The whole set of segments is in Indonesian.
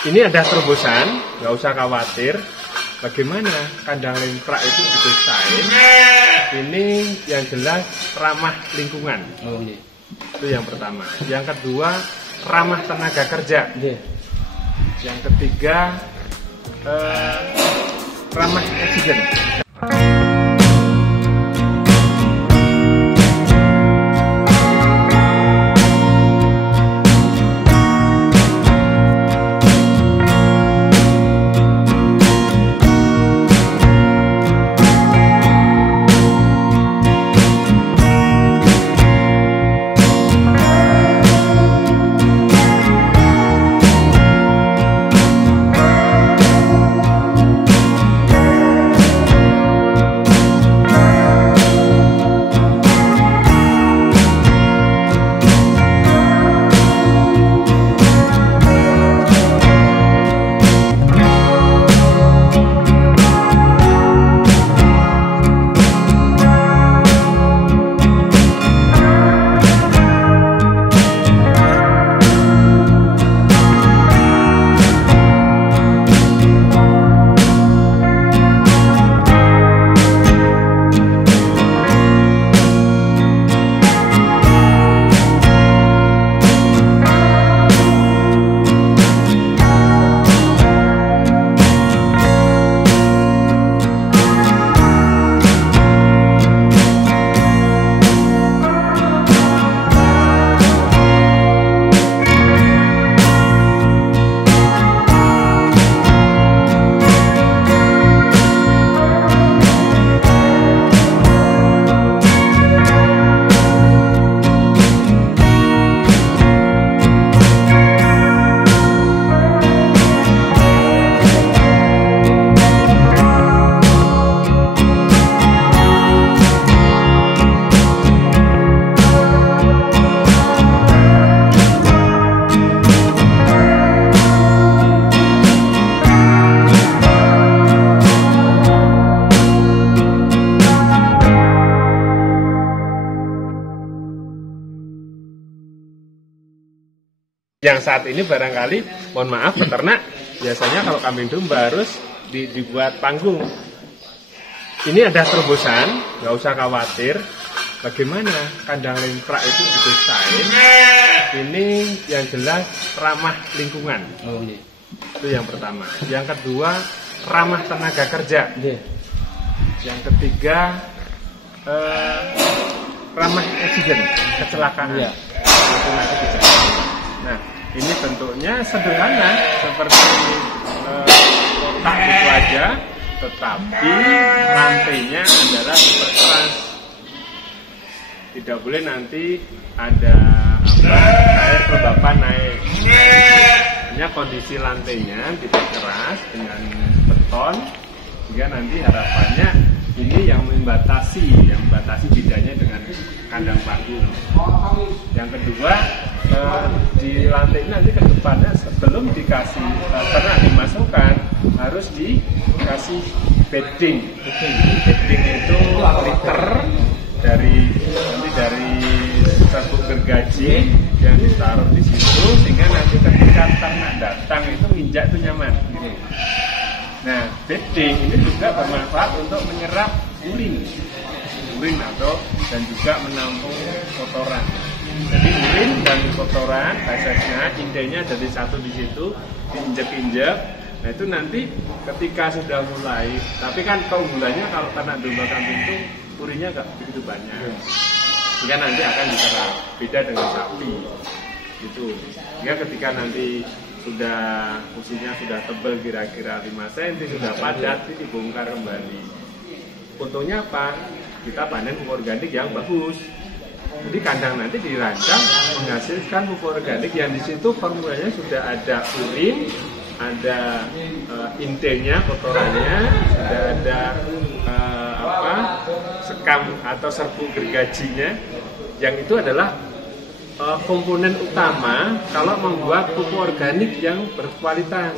Ini ada terobosan, nggak usah khawatir. Bagaimana kandang lemprak itu didesain? Ini yang jelas ramah lingkungan. Oh, iya. Itu yang pertama. Yang kedua, ramah tenaga kerja. Iya. Yang ketiga, ramah oksigen. Yang saat ini barangkali, mohon maaf peternak, biasanya kalau kambing domba harus dibuat panggung. Ini ada terobosan, nggak usah khawatir. Bagaimana kandang lemprak itu didesain? Ini yang jelas ramah lingkungan. Oh, iya. Itu yang pertama. Yang kedua, ramah tenaga kerja. Iya. Yang ketiga, ramah oksigen, kecelakaan. Iya. Itu nanti tidak. Nah, ini bentuknya sederhana seperti kotak itu aja, tetapi rantainya adalah diperkeras. Tidak boleh nanti ada air kelembapan naik. Hanya kondisi lantainya diperkeras dengan beton, sehingga nanti harapannya ini yang membatasi bedanya dengan kandang panggung. Yang kedua, di lantai ini nanti ke depannya sebelum dikasih ternak dimasukkan harus dikasih bedding. Bedding itu liter dari serbuk gergaji yang ditaruh di situ, sehingga nanti ketika ternak datang itu nginjak itu nyaman. Nah, bedding ini juga bermanfaat untuk menyerap urin dan juga menampung kotoran. Jadi urin dan kotoran, fesesnya, indenya dari satu di situ, diinjek-injek. Nah itu nanti ketika sudah mulai, tapi kan keunggulannya kalau ternak domba kambing itu urinnya nggak begitu banyak, sehingga nanti akan diserap. Beda dengan sapi, gitu. Sehingga ketika nanti sudah usianya sudah tebal kira-kira 5 cm, sudah padat, itu dibongkar kembali. Untungnya apa? Kita panen pupuk organik yang bagus. Jadi kandang nanti dirancang menghasilkan pupuk organik yang di situ formulanya sudah ada urin, ada intenya, kotorannya, sudah ada sekam atau serbuk gergajinya, yang itu adalah komponen utama kalau membuat pupuk organik yang berkualitas.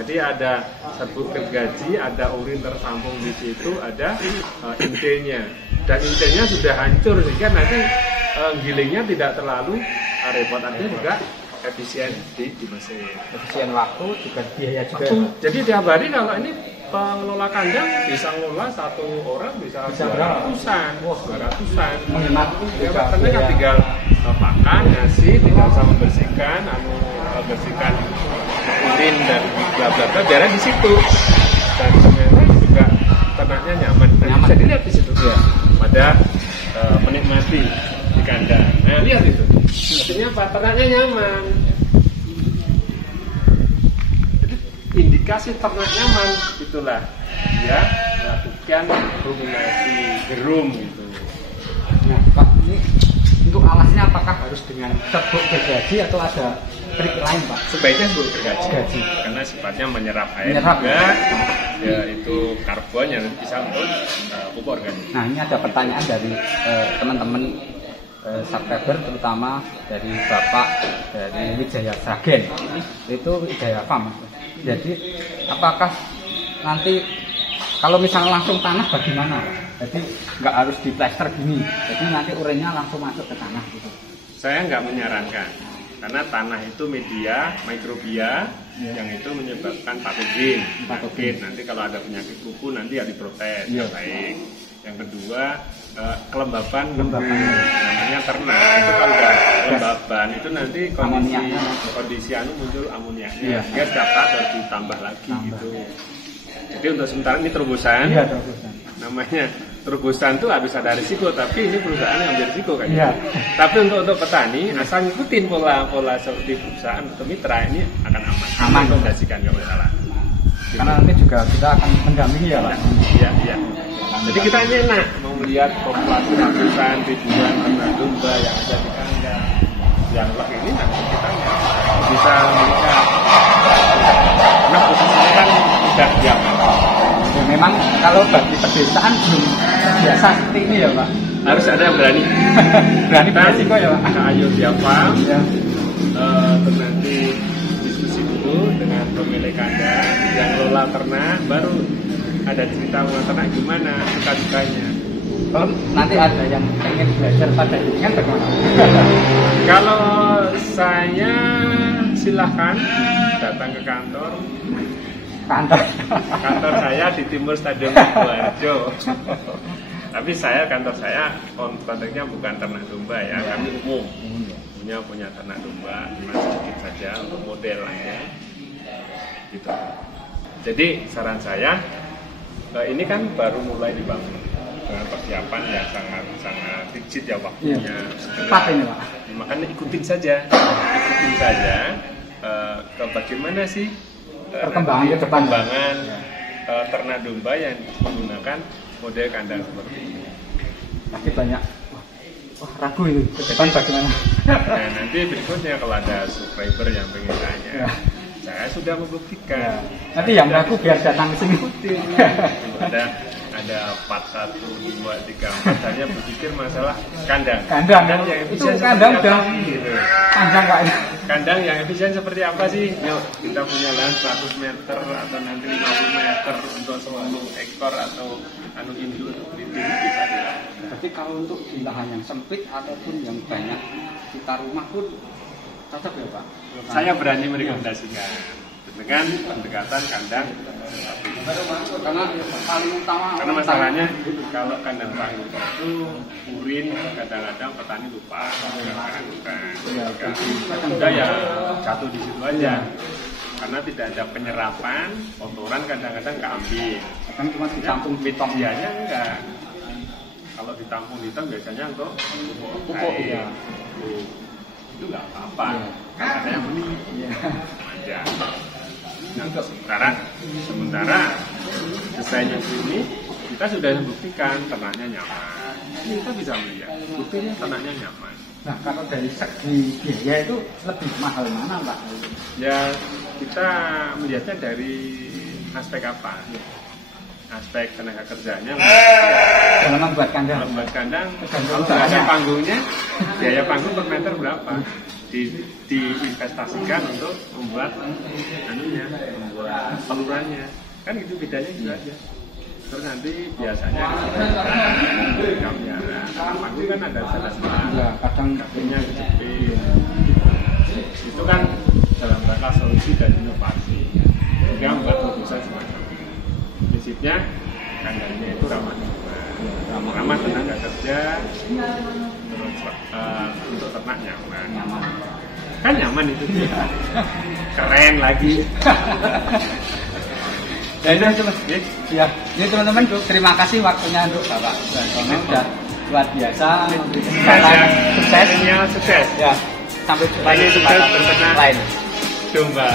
Jadi ada serbuk gergaji, ada urin tertampung di situ, ada intenya. Dan intenya sudah hancur sehingga nanti gilingnya tidak terlalu repot. Artinya juga efisien di mesin. Efisien waktu juga biaya juga. Jadi tiap hari kalau ini pengelola kandang bisa ngelola satu orang bisa ratusan, ratusan. Menghemat Ya, karena kan tinggal pakan, ngasih, tinggal sama bersihkan, bersihkan urin dan bla bla bla, biarnya di situ. Dan sebenarnya juga ternaknya nyaman. Nah, bisa dilihat di situ ya. Pada menikmati di kandang. Nah, lihat itu. Artinya apa? Ternaknya nyaman. Jadi indikasi ternak nyaman itulah dia melakukan ruminasi gerum gitu. Nah, Pak, ini untuk alasnya apakah harus dengan serbuk gergaji atau ada trik lain, Pak? Sebaiknya serbuk gergaji karena sifatnya menyerap air juga, ya itu karbon yang nanti bisa untuk pupuk organik. Nah, ini ada pertanyaan dari teman-teman subscriber, terutama dari Bapak dari Wijaya Sragen, itu Wijaya Farm. Jadi apakah nanti kalau misalnya langsung tanah bagaimana, Pak? Jadi nggak harus di plester gini, jadi nanti urinnya langsung masuk ke tanah gitu. Saya nggak menyarankan karena tanah itu media mikrobia yang itu menyebabkan patogen. Nanti kalau ada penyakit kuku nanti ya diprotes yang baik. Yang kedua kelembaban namanya ternak itu kalau udah kelembaban itu nanti kondisi muncul amoniaknya. Dia dapat harus ditambah lagi gitu. Jadi untuk sementara ini terobosan. Namanya terobosan itu harus ada risiko, tapi ini perusahaan yang ambil risiko kan. Tapi untuk petani asal ngikutin pola seperti perusahaan atau mitra ini akan aman. Rekomendasikan nggak masalah. Karena nanti juga kita akan mendampingi ya, Pak. Iya. Jadi kita ini enak mau melihat populasi ratusan ribuan ternak domba yang ada di kandang. Yang lagi ini nanti kita bisa melihat. Karena posisinya kan sudah diaman. Ya, memang kalau bagi pedesaan belum biasa seperti ini ya, Pak. Harus ada yang berani. Berani beresiko ya, Pak. Ayo siapa? Terus nanti diskusi dulu dengan pemilik kandang yang ngelola ternak, baru ada cerita mengenai ternak gimana suka-sukanya. Kalau nanti ada yang ingin belajar pada ini kan bagaimana? Kalau saya silahkan datang ke kantor saya di Timur Stadion Sidoarjo. Tapi kantor saya konteksnya bukan ternak domba ya, kami umum punya ternak domba, cuma sedikit saja untuk model aja gitu. Jadi saran saya ini kan baru mulai dibangun dengan persiapan yang sangat rigid ya waktunya. Cepat ini, Pak. Makanya ikutin saja bagaimana sih perkembangan ternak domba yang menggunakan model kandang seperti ini. Pasti banyak ragu itu ke depan bagaimana. Nah, nanti berikutnya kalau ada subscriber yang pengen tanya, saya sudah membuktikan. Nanti yang ragu biar datang ke sini. Ada 4, 1, 2, 3, 4 hanya berpikir masalah kandang yang efisien kandang seperti apa gitu. Kandang yang efisien seperti apa sih? Yuk kita punya lahan 100 meter atau nanti 50 meter untuk 10 ekor atau induk breeding bisa dilakukan. Tapi kalau untuk di lahan yang sempit ataupun yang banyak sekitar rumah pun cocok ya, Pak? Saya berani merekomendasikan dengan pendekatan kandang. Karena paling utama karena masalahnya kalau kandang tangguh itu urin kadang-kadang petani lupa udah ya jatuh di situ aja karena tidak ada penyerapan kotoran kadang-kadang keambil kan cuma ditampung di tong biasanya enggak. Kalau ditampung di tong biasanya untuk pupuk ya itu nggak apa-apa karena ada yang beli aja. Nah, sementara desainnya ini kita sudah membuktikan ternaknya nyaman. Kita bisa melihat buktinya ternaknya nyaman. Nah, kalau dari segi biaya itu lebih mahal mana, Pak? Ya kita melihatnya dari aspek apa? Aspek tenaga kerjanya. Dalam membuat kandang. Kalau ada panggungnya, biaya panggung per meter berapa? Diinvestasikan untuk membuat pelurannya kan itu bedanya gitu aja. Terus nanti biasanya panggung kan ada salah kadang kakinya kejepit itu kan dalam rangka solusi dan inovasi, sehingga membuat terobosan semacam ini. Prinsipnya kandangnya itu ramah lingkungan, ramah tenaga kerja, terus untuk ternak nyaman. Kan nyaman itu, keren lagi. Ya itu Mas. Ya, ini teman-teman terima kasih waktunya untuk Bapak Suhartono, sudah luar biasa. Sukses. Sukses. Ya, sampai jumpa di kesempatan lain. Domba.